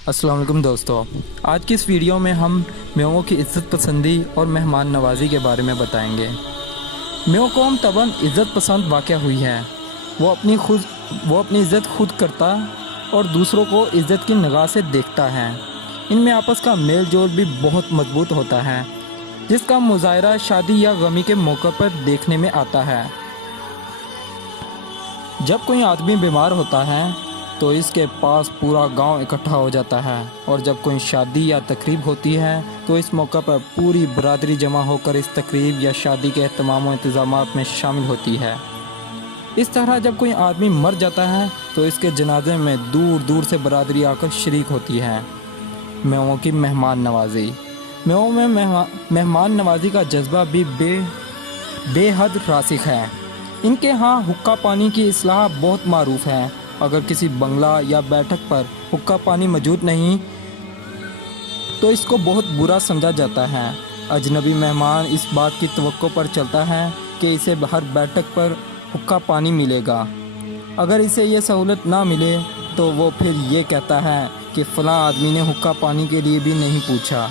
अस्सलाम वालेकुम दोस्तों, आज की इस वीडियो में हम मेवों की इज़्ज़त पसंदी और मेहमान नवाजी के बारे में बताएंगे। मेव कौम तबन इज़्ज़त पसंद वाक़या हुई है। वो अपनी इज़्ज़त खुद करता और दूसरों को इज़्ज़त की निगाह से देखता है। इनमें आपस का मेल जोल भी बहुत मजबूत होता है, जिसका मुज़ाहरा शादी या गमी के मौके पर देखने में आता है। जब कोई आदमी बीमार होता है तो इसके पास पूरा गांव इकट्ठा हो जाता है, और जब कोई शादी या तकरीब होती है तो इस मौका पर पूरी बरादरी जमा होकर इस तकरीब या शादी के तमाम इंतज़ामात में शामिल होती है। इस तरह जब कोई आदमी मर जाता है तो इसके जनाजे में दूर दूर से बरादरी आकर शरीक होती है। मेवों की मेहमान नवाजी। मेवों में मेहमान नवाजी का जज्बा भी बेहद रासिख है। इनके यहाँ हुक्का पानी की इस्लाह बहुत मारूफ है। अगर किसी बंगला या बैठक पर हुक्का पानी मौजूद नहीं तो इसको बहुत बुरा समझा जाता है। अजनबी मेहमान इस बात की तवक्को पर चलता है कि इसे हर बैठक पर हुक्का पानी मिलेगा। अगर इसे ये सहूलत ना मिले तो वो फिर ये कहता है कि फ़लाँ आदमी ने हुक्का पानी के लिए भी नहीं पूछा।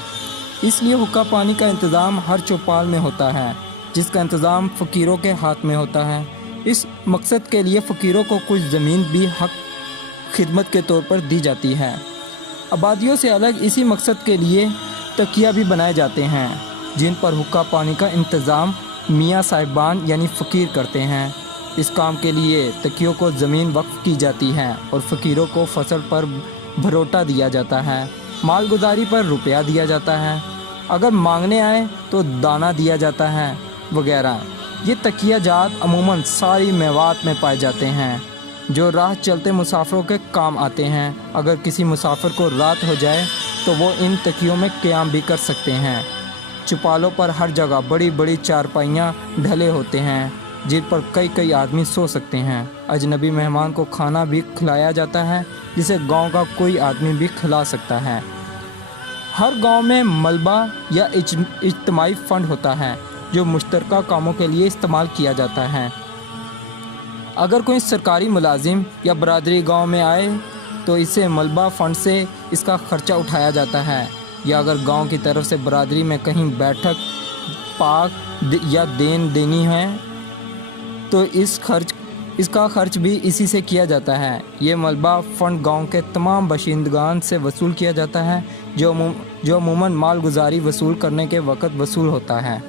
इसलिए हुक्का पानी का इंतज़ाम हर चौपाल में होता है, जिसका इंतज़ाम फ़कीरों के हाथ में होता है। इस मकसद के लिए फ़कीरों को कुछ ज़मीन भी हक खिदमत के तौर पर दी जाती है। आबादियों से अलग इसी मकसद के लिए तकिया भी बनाए जाते हैं, जिन पर हुक्का पानी का इंतज़ाम मियाँ साहिबान यानी फ़कीर करते हैं। इस काम के लिए तकियों को ज़मीन वक्फ़ की जाती है और फ़कीरों को फसल पर भरोटा दिया जाता है, मालगुजारी पर रुपया दिया जाता है, अगर मांगने आए तो दाना दिया जाता है वगैरह। ये तकिया जात अमूमन सारी मेवात में पाए जाते हैं, जो राह चलते मुसाफिरों के काम आते हैं। अगर किसी मुसाफिर को रात हो जाए तो वो इन तकियों में क़याम भी कर सकते हैं। चौपालों पर हर जगह बड़ी बड़ी चारपाइयाँ ढले होते हैं, जिन पर कई कई आदमी सो सकते हैं। अजनबी मेहमान को खाना भी खिलाया जाता है, जिसे गांव का कोई आदमी भी खिला सकता है। हर गांव में मलबा या इज्तिमाई फ़ंड होता है, जो मुश्तरका कामों के लिए इस्तेमाल किया जाता है। अगर कोई सरकारी मुलाजिम या बरादरी गांव में आए तो इसे मलबा फ़ंड से इसका ख़र्चा उठाया जाता है, या अगर गांव की तरफ से बरादरी में कहीं बैठक पाक या देन देनी है तो इसका खर्च भी इसी से किया जाता है। ये मलबा फ़ंड गांव के तमाम बाशिंदगान से वसूल किया जाता है, जो अमूमन माल गुजारी वसूल करने के वक़्त वसूल होता है।